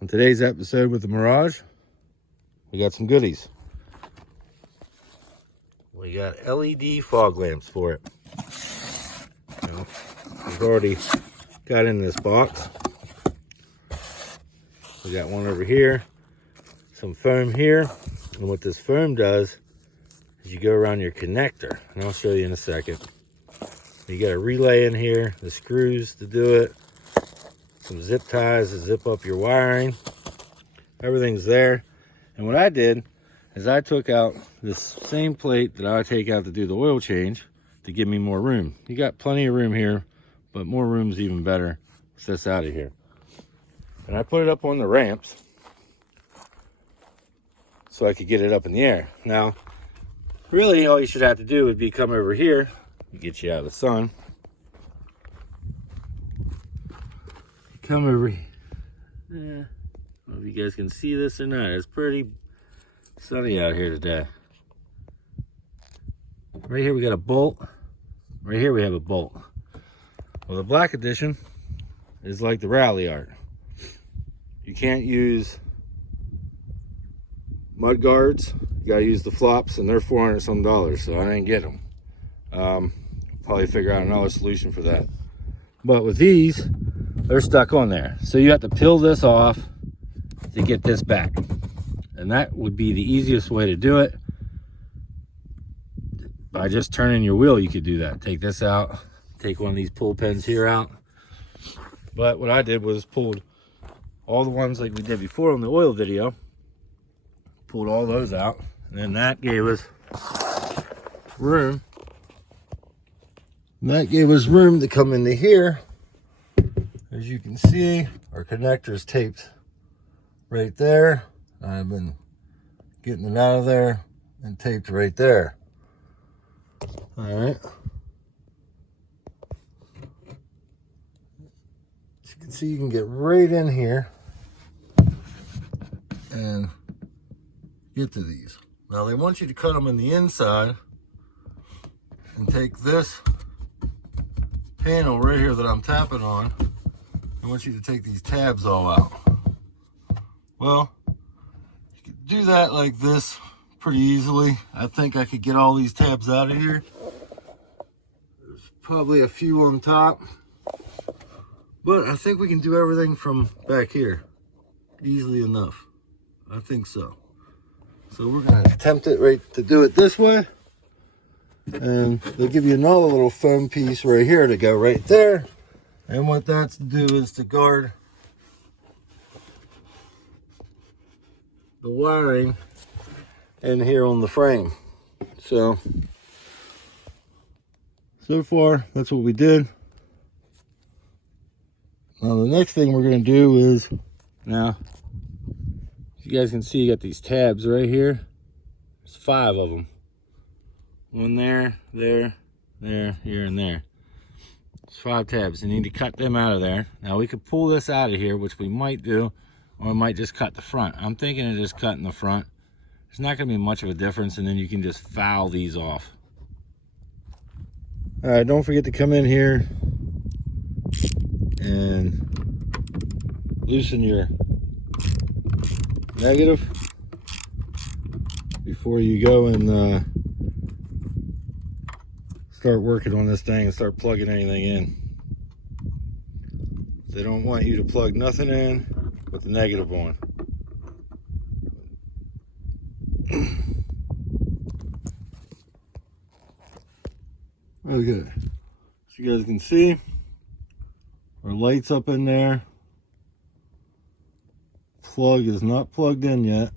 On today's episode with the Mirage, we got some goodies. We got LED fog lamps for it. We've already got in this box. We got one over here, some foam here, and what this foam does is you go around your connector, and I'll show you in a second. You got a relay in here, the screws to do it, some zip ties to zip up your wiring. Everything's there. And what I did is I took out this same plate that I take out to do the oil change to give me more room. You got plenty of room here, but more room's even better. It's this out of here. And I put it up on the ramps so I could get it up in the air. Now, really all you should have to do would be come over here, get you out of the sun. Come over here. I don't know if you guys can see this or not. It's pretty sunny out here today. Right here we got a bolt. Right here we have a bolt. Well, the black edition is like the rally art. You can't use mud guards. You gotta use the flops, and they're $400 some, so I didn't get them. Probably figure out another solution for that. But with these, they're stuck on there. So you have to peel this off to get this back. And that would be the easiest way to do it. By just turning your wheel, you could do that. Take this out, take one of these pull pins here out. But what I did was pulled all the ones like we did before on the oil video. Pulled all those out. And then that gave us room. And that gave us room to come into here. As you can see, our connector is taped right there. I've been getting it out of there and taped right there. All right. As you can see, you can get right in here and get to these. Now they want you to cut them in the inside and take this panel right here that I'm tapping on. I want you to take these tabs all out. Well, you could do that like this pretty easily. I think I could get all these tabs out of here. There's probably a few on top, but I think we can do everything from back here easily enough. I think so. So we're gonna attempt it right to do it this way. And they'll give you another little foam piece right here to go right there. And what that's to do is to guard the wiring in here on the frame. So far, that's what we did. Now the next thing we're gonna do is, now, you guys can see you got these tabs right here. There's 5 of them. One there, here, and there. It's 5 tabs. You need to cut them out of there. Now we could pull this out of here, which we might do, or we might just cut the front. I'm thinking of just cutting the front. There's not going to be much of a difference, and then you can just foul these off. All right, don't forget to come in here and loosen your negative before you go and start working on this thing and start plugging anything in. They don't want you to plug nothing in with the negative on. Okay, so you guys can see our lights up in there. Plug is not plugged in yet.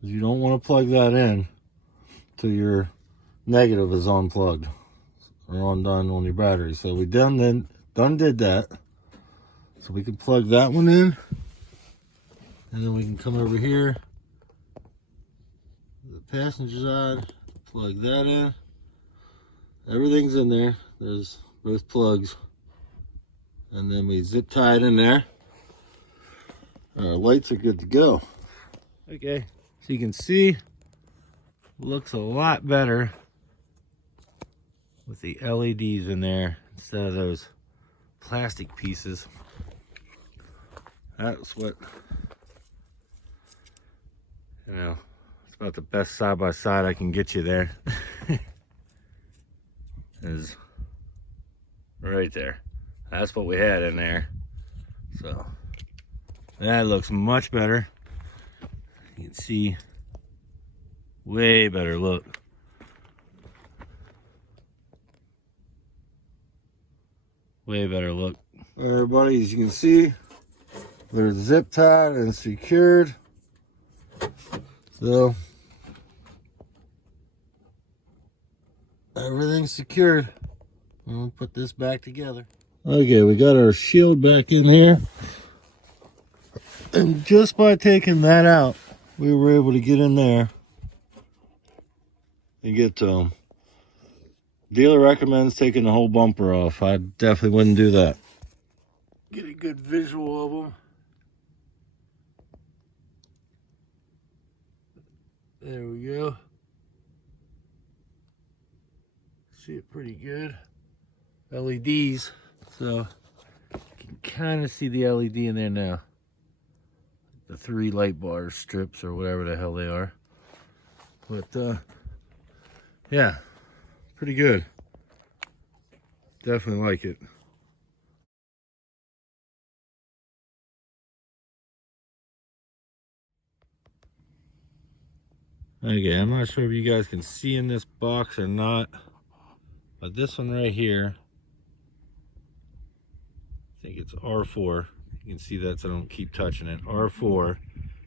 You don't want to plug that in till your negative is unplugged or undone on your battery. So we done did that. So we can plug that one in, and then we can come over here to the passenger side, plug that in. Everything's in there. There's both plugs, and then we zip tie it in there. Our lights are good to go. Okay, so you can see, looks a lot better with the LEDs in there instead of those plastic pieces. That's what, you know, it's about the best side-by-side I can get you there. Is right there. That's what we had in there. So that looks much better. You can see way better look. Way better look. All right, everybody, as you can see, they're zip tied and secured. So everything's secured. We'll put this back together. Okay, we got our shield back in here. And just by taking that out, we were able to get in there and get to them. Dealer recommends taking the whole bumper off. I definitely wouldn't do that. Get a good visual of them. There we go. See it pretty good. LEDs, so you can kind of see the LED in there now. The 3 light bar strips or whatever the hell they are. But yeah, pretty good. Definitely like it. Okay, I'm not sure if you guys can see in this box or not, but this one right here, I think it's R4. You can see that, so I don't keep touching it. R4.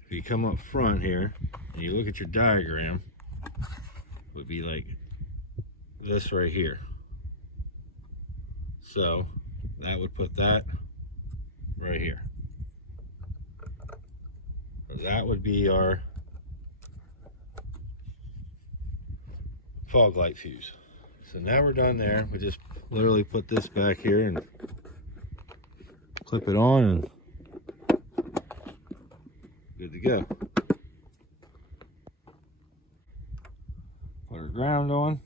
If you come up front here and you look at your diagram, it would be like this right here. So that would put that right here. That would be our fog light fuse. So now we're done there. We just literally put this back here and clip it on and good to go. Put our ground on.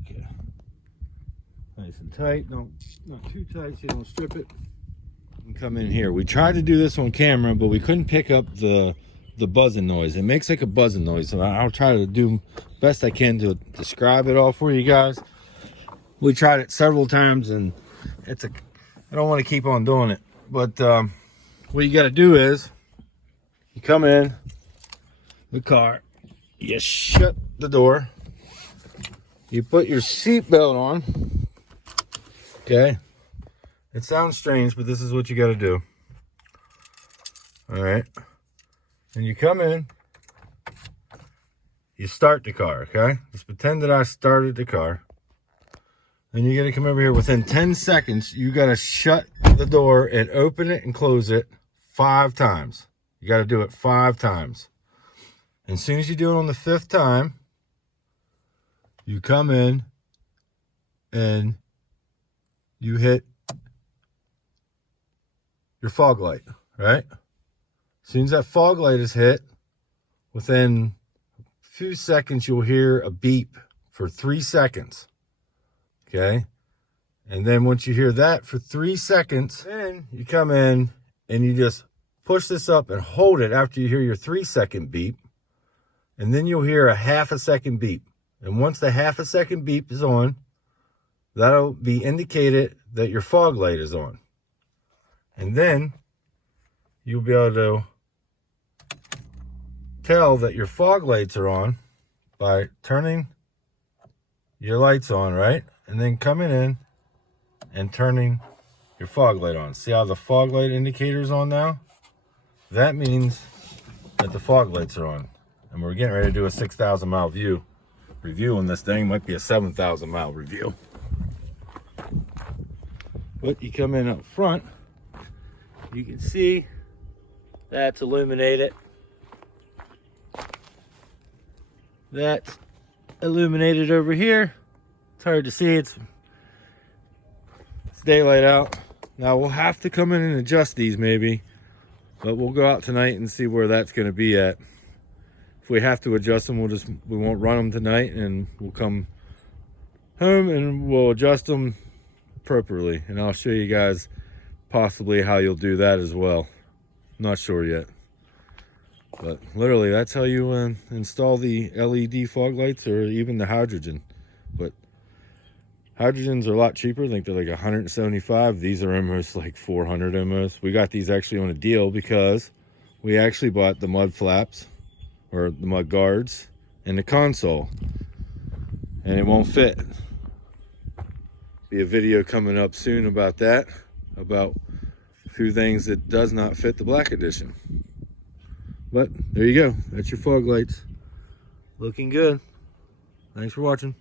Okay. Nice and tight. Not too tight so you don't strip it. And come in here. We tried to do this on camera, but we couldn't pick up the buzzing noise. It makes like a buzzing noise, so I'll try to do best I can to describe it all for you guys. We tried it several times, and I don't want to keep on doing it, but what you got to do is you come in the car, you shut the door, you put your seatbelt on. Okay, it sounds strange, but this is what you got to do. All right, and you come in, you start the car. Okay, just pretend that I started the car. Then you got to come over here. Within 10 seconds, you got to shut the door and open it and close it 5 times. You got to do it 5 times. And as soon as you do it on the 5th time, you come in and you hit your fog light, right? As soon as that fog light is hit, within a few seconds, you'll hear a beep for 3 seconds. Okay, and then once you hear that for 3 seconds, then you come in and you just push this up and hold it after you hear your 3-second beep, and then you'll hear a 1/2 second beep. And once the 1/2 second beep is on, that'll be indicated that your fog light is on. And then you'll be able to tell that your fog lights are on by turning your lights on, right? And then coming in and turning your fog light on. See how the fog light indicator is on now? That means that the fog lights are on. And we're getting ready to do a 6,000 mile review on this thing. Might be a 7,000 mile review. But you come in up front, you can see that's illuminated. That's illuminated over here. It's hard to see, it's daylight out. Now we'll have to come in and adjust these maybe, but we'll go out tonight and see where that's going to be at. if we have to adjust them, we won't run them tonight, and we'll come home and we'll adjust them appropriately. And I'll show you guys possibly how you'll do that as well. Not sure yet. But literally, that's how you install the LED fog lights, or even the hydrogen. But hydrogens are a lot cheaper. I think they're like 175. These are almost like 400 almost. We got these actually on a deal because we actually bought the mud flaps, or the mud guards, and the console, and it won't fit. Be a video coming up soon about that, about a few things that does not fit the black edition. But there you go. That's your fog lights. Looking good. Thanks for watching.